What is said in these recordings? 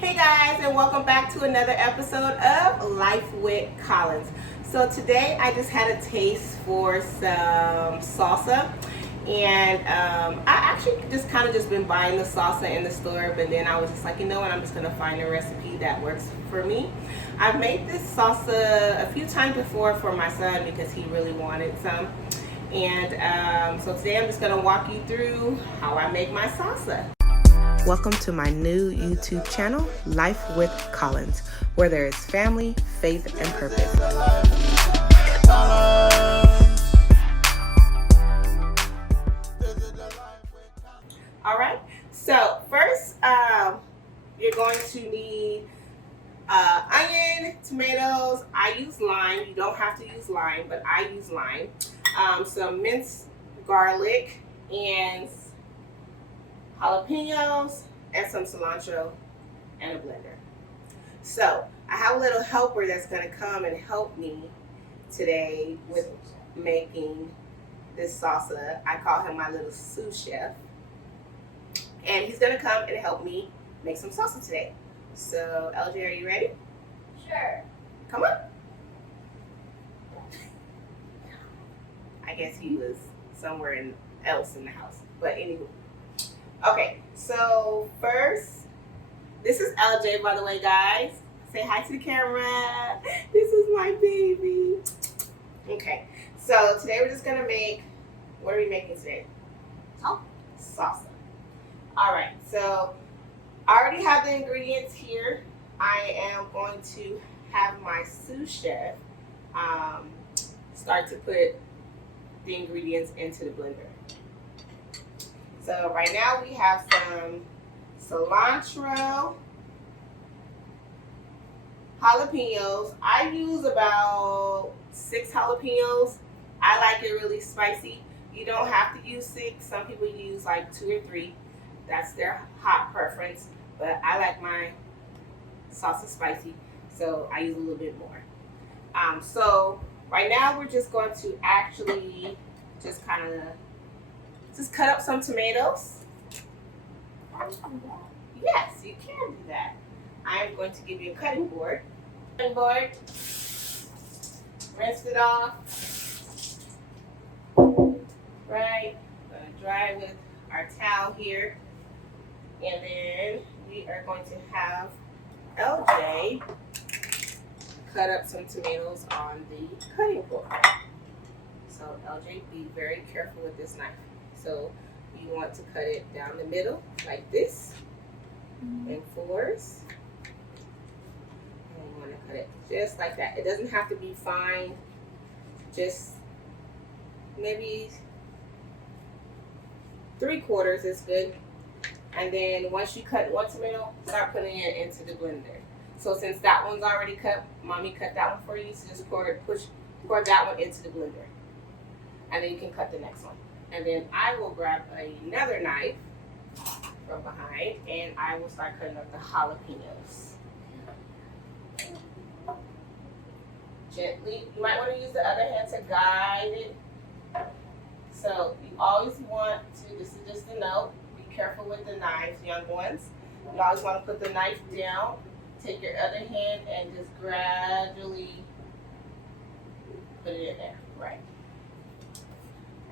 Hey guys, and welcome back to another episode of Life with Collins. So today I just had a taste for some salsa, and I actually just been buying the salsa in the store, but then I was just like, you know what, I'm just gonna find a recipe that works for me. I've made this salsa a few times before for my son because he really wanted some, and so today I'm just gonna walk you through how I make my salsa. Welcome to my new YouTube channel, Life with Collins, where there is family, faith, and purpose. All right, so first you're going to need onion, tomatoes. I use lime. You don't have to use lime, but I use lime. Some minced garlic and jalapenos and some cilantro and a blender. So I have a little helper that's going to come and help me today with making this salsa. I call him my little sous chef, and he's going to come and help me make some salsa today. So LJ, are you ready? Sure. Come on. I guess he was somewhere else in the house, but anyway. Okay, so first, this is LJ, by the way, guys. Say hi to the camera. This is my baby. Okay, so today we're just gonna make, what are we making today? Salsa. All right, so I already have the ingredients here. I am going to have my sous chef start to put the ingredients into the blender. So right now we have some cilantro, jalapenos. I use about 6 jalapenos. I like it really spicy. You don't have to use 6. Some people use like 2 or 3. That's their hot preference. But I like my salsa spicy, so I use a little bit more. So right now we're just going to actually just kind of cut up some tomatoes. Yes, you can do that. I am going to give you a cutting board. Rinse it off. Right. I'm going to dry with our towel here. And then we are going to have LJ cut up some tomatoes on the cutting board. So LJ, be very careful with this knife. So you want to cut it down the middle like this in 4s. And you want to cut it just like that. It doesn't have to be fine. Just maybe 3/4 is good. And then once you cut one tomato, start putting it into the blender. So since that one's already cut, mommy cut that one for you. So just pour that one into the blender. And then you can cut the next one. And then I will grab another knife from behind and I will start cutting up the jalapenos. Gently. You might want to use the other hand to guide it. So you always want to, this is just a note, be careful with the knives, young ones. You always want to put the knife down, take your other hand and just gradually put it in there. Right.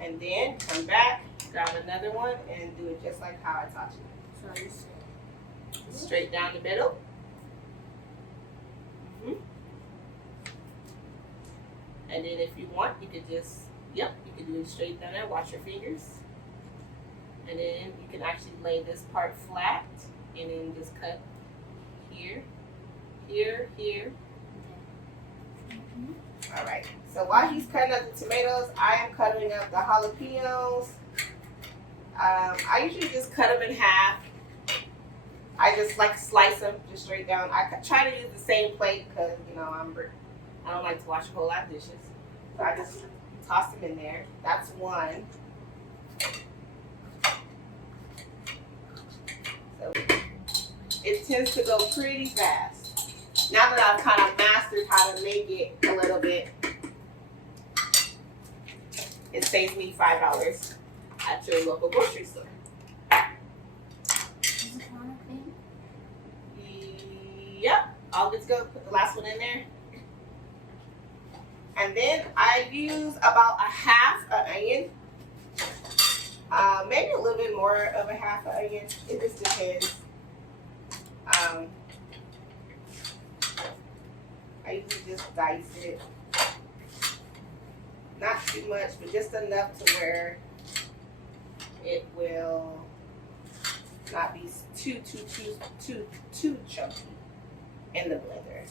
And then come back, grab another one, and do it just like how I taught you. Straight down the middle. And then if you want, you could just, you can do it straight down there. Watch your fingers. And then you can actually lay this part flat, and then just cut here, here, here. All right, so while he's cutting up the tomatoes, I am cutting up the jalapenos. I usually just cut them in half. I just like to slice them just straight down. I try to use the same plate because, you know, I don't like to wash a whole lot of dishes. So I just toss them in there. That's one. So it tends to go pretty fast. Now that I've kind of mastered how to make it a little bit, it saves me $5 at your local grocery store. Is it want to clean? all good to go. Put the last one in there. And then I use about a half an onion. Maybe a little bit more of a half an onion. It just depends. I usually just dice it. Not too much, but just enough to where it will not be too chunky in the blender.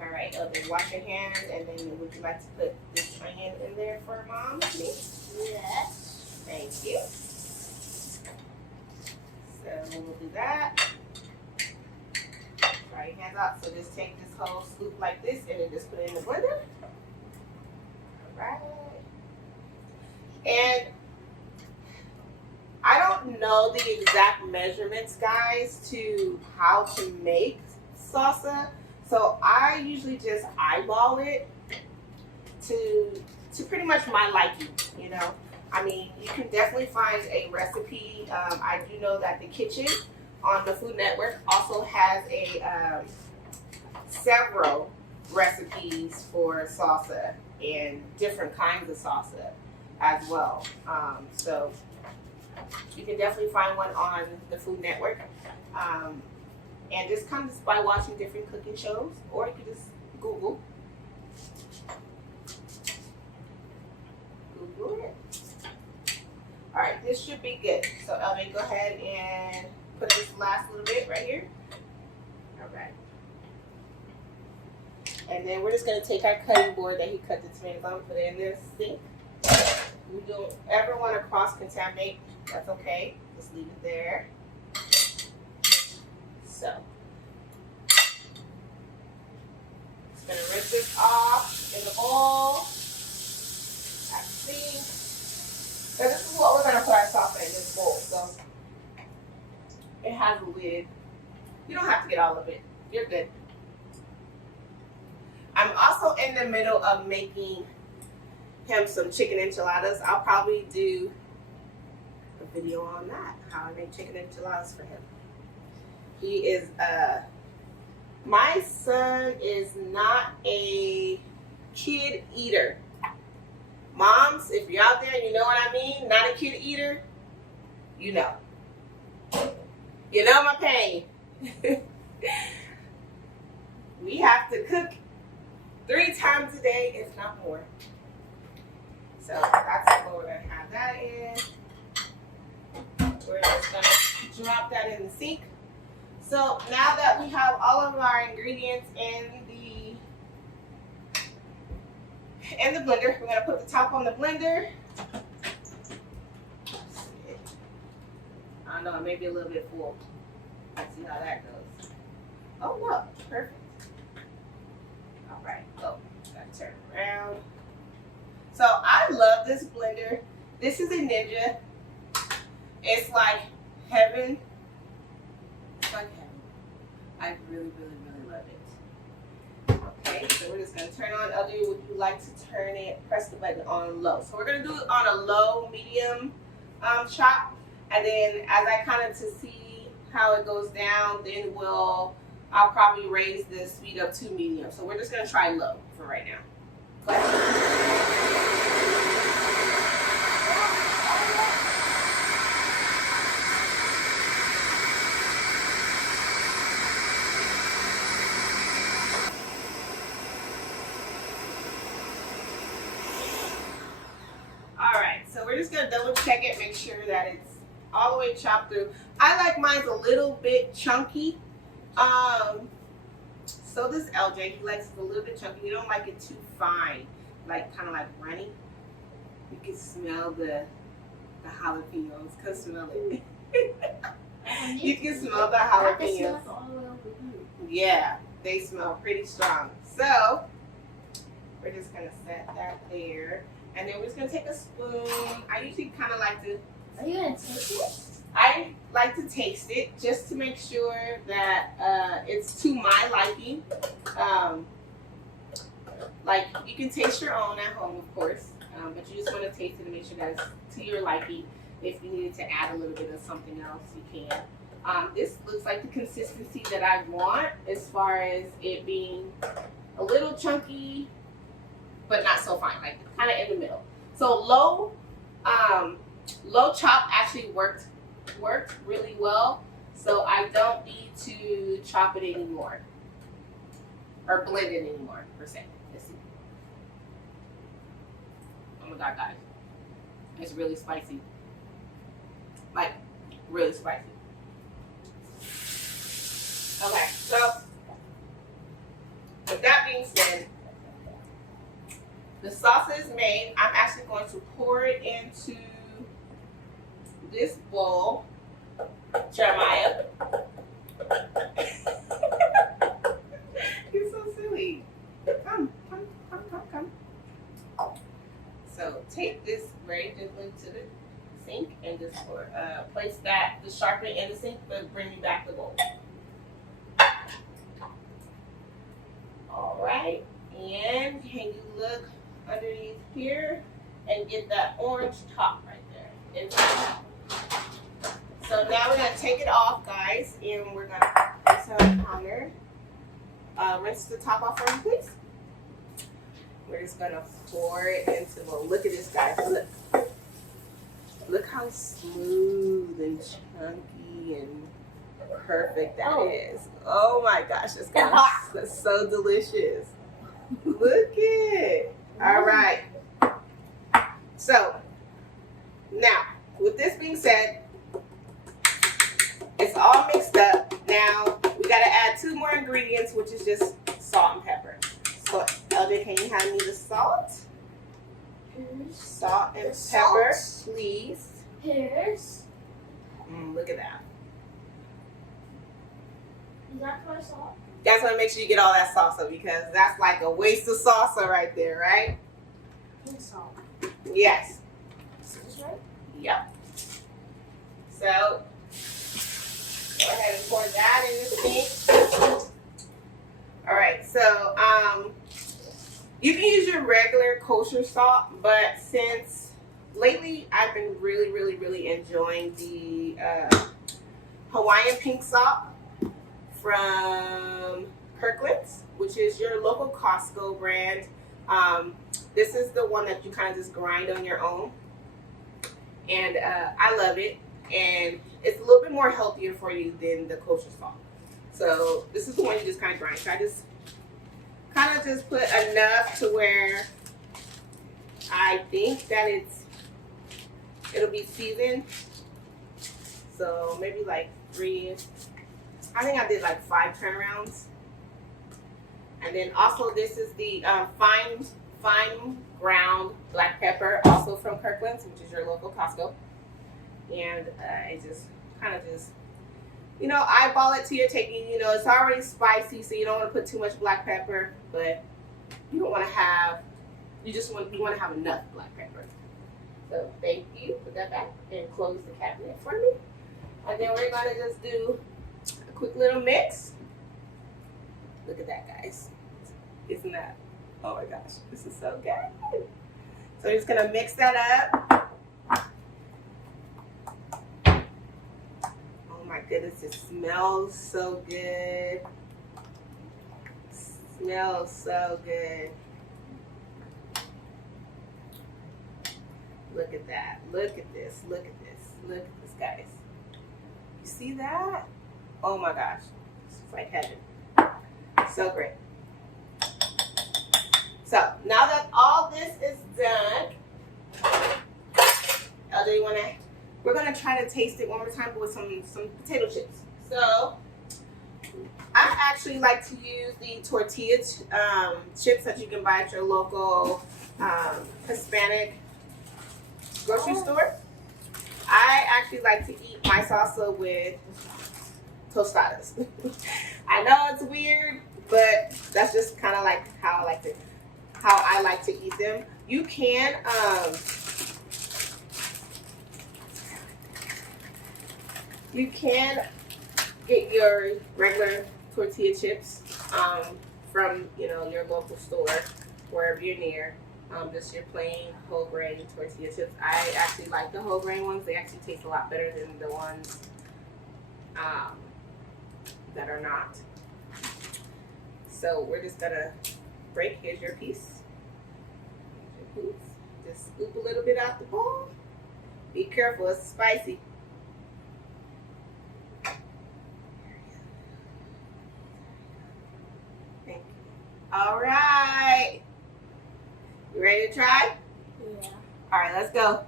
All right, then wash your hands, and then would you like to put this onion in there for Mom, please? Yes. Thank you. So we'll do that. Dry your hands out. So just take this whole scoop like this, and then just put it in the blender. All right. And I don't know the exact measurements, guys, to how to make salsa. So I usually just eyeball it to pretty much my liking, you know. I mean, you can definitely find a recipe. I do know that the kitchen on the Food Network also has several recipes for salsa and different kinds of salsa as well. So you can definitely find one on the Food Network. And just kind of by watching different cooking shows, or you can just Google it. All right, this should be good. So Elvin, go ahead and put this last little bit right here. All right. And then we're just gonna take our cutting board that he cut the tomatoes on, put it in this sink. We don't ever want to cross-contaminate. That's okay. Just leave it there. So, just gonna rinse this off in the bowl. At the sink. So this is what we're gonna put our salsa in this bowl. So it has a lid. You don't have to get all of it. You're good. I'm also in the middle of making him some chicken enchiladas. I'll probably do a video on that, how I make chicken enchiladas for him. He is, my son is not a kid eater. Moms, if you're out there and you know what I mean, not a kid eater, you know. You know my pain. We have to cook 3 times a day, if not more. So that's what we're gonna have that in. We're just gonna drop that in the sink. So now that we have all of our ingredients in the blender, we're gonna put the top on the blender. I don't know, it may be a little bit full. Let's see how that goes. Oh, look, perfect. All right, go. Gotta turn around. So I love this blender. This is a Ninja. It's like heaven. It's like heaven. I really, really, really love it. Okay, so we're just gonna turn on. Elder, would you like to turn it, press the button on low? So we're gonna do it on a low, medium chop. And then as I kind of to see how it goes down, then I'll probably raise the speed up to medium. So we're just gonna try low for right now. Go ahead. So we're just gonna double check it, make sure that it's all the way chopped through. I like mine's a little bit chunky. So does LJ. He likes it a little bit chunky. We don't like it too fine, like kind of like runny. You can smell the jalapenos. Come smell it. You can smell the jalapenos. Yeah, they smell pretty strong. So we're just gonna set that there. And then we're just gonna take a spoon. I usually kind of like to. Are you gonna taste it? I like to taste it just to make sure that it's to my liking. Like you can taste your own at home, of course, but you just want to taste it and make sure that it's to your liking. If you needed to add a little bit of something else, you can. This looks like the consistency that I want as far as it being a little chunky, but not so fine, like kind of in the middle. So low chop actually worked really well. So I don't need to chop it anymore or blend it anymore per se. Let's see. Oh my God, guys, it's really spicy, like really spicy. Okay, so with that being said, the salsa is made. I'm actually going to pour it into this bowl. Jeremiah. You're so silly. Come. So take this very gently to the sink and just place the sharpener in the sink, but bring me back the bowl. All right, and can you look underneath here and get that orange top right there? Inside. So now we're gonna take it off, guys, and we're gonna place it on the counter. Rinse the top off for me, please. We're just gonna pour it into the bowl. Look at this, guys. Look how smooth and chunky and perfect that is. Oh my gosh, that's so delicious. Look it. All right. So now, with this being said, it's all mixed up. Now we gotta add 2 more ingredients, which is just salt and pepper. So Elder, can you hand me the salt? Salt and pepper, please. Here's. Look at that. Is that my salt? Guys, want to make sure you get all that salsa because that's like a waste of salsa right there, right? Pink salt. Yes. Is this right? Yep. So go ahead and pour that in the sink. All right. So you can use your regular kosher salt, but since lately I've been really enjoying the Hawaiian pink salt from Kirkland's, which is your local Costco brand. This is the one that you kind of just grind on your own, and I love it. And it's a little bit more healthier for you than the kosher salt. So this is the one you just kind of grind. So I just kind of just put enough to where I think that it'll be seasoned. So maybe like 3. I think I did like 5 turnarounds. And then also this is the fine ground black pepper, also from Kirkland's, which is your local Costco. And it just kind of just, eyeball it to your taking. It's already spicy, so you don't want to put too much black pepper, but you don't want to have, you want to have enough black pepper. So thank you. Put that back and close the cabinet for me. And then we're going to just do a quick little mix. Look at that, guys. Isn't that, oh my gosh, this is so good. So we're just going to mix that up. Oh my goodness, it smells so good. Smells so good. Look at that. Look at this. Look at this. Look at this, guys. You see that? Oh my gosh. It's like heaven. So great. So now that all this is done, Elder, we're gonna try to taste it one more time with some potato chips. So I actually like to use the tortilla chips that you can buy at your local Hispanic grocery store. I actually like to eat my salsa with tostadas. I know it's weird, but that's just kind of like how I like to eat them. You can get your regular tortilla chips from your local store, wherever you're near. Just your plain whole grain tortilla chips. I actually like the whole grain ones. They actually taste a lot better than the ones that are not. So we're just gonna break. Here's your piece. Just scoop a little bit out the bowl. Be careful, it's spicy. Thank you. All right. You ready to try? Yeah. All right, let's go.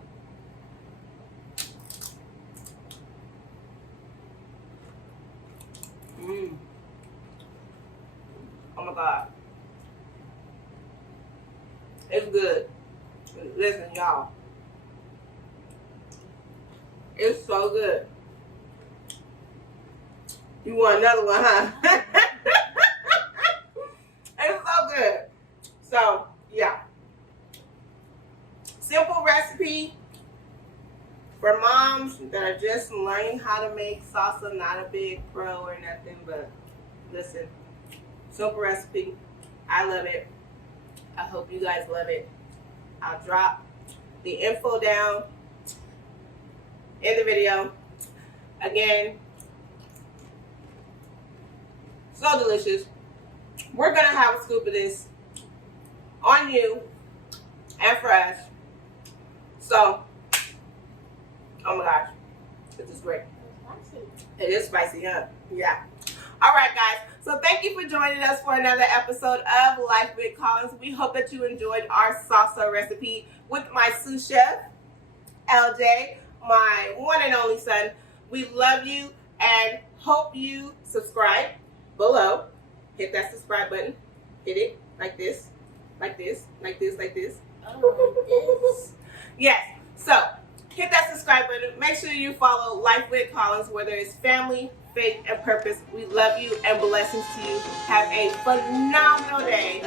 Oh my God. It's good. Listen, y'all. It's so good. You want another one, huh? It's so good. So, yeah. Simple recipe for moms that are just learning how to make salsa. Not a big pro or nothing, but listen. Simple recipe. I love it. I hope you guys love it. I'll drop the info down in the video. Again, so delicious. We're gonna have a scoop of this on you and for us. So, oh my gosh, this is great. It is spicy, huh? Yeah. All right, guys. So thank you for joining us for another episode of Life with Collins. We hope that you enjoyed our salsa recipe with my sous chef, LJ, my one and only son. We love you and hope you subscribe below. Hit that subscribe button. Hit it like this, like this, like this, like this. Oh, this. Yes. So hit that subscribe button. Make sure you follow Life with Collins, whether it's family, faith, and purpose. We love you and blessings to you. Have a phenomenal day.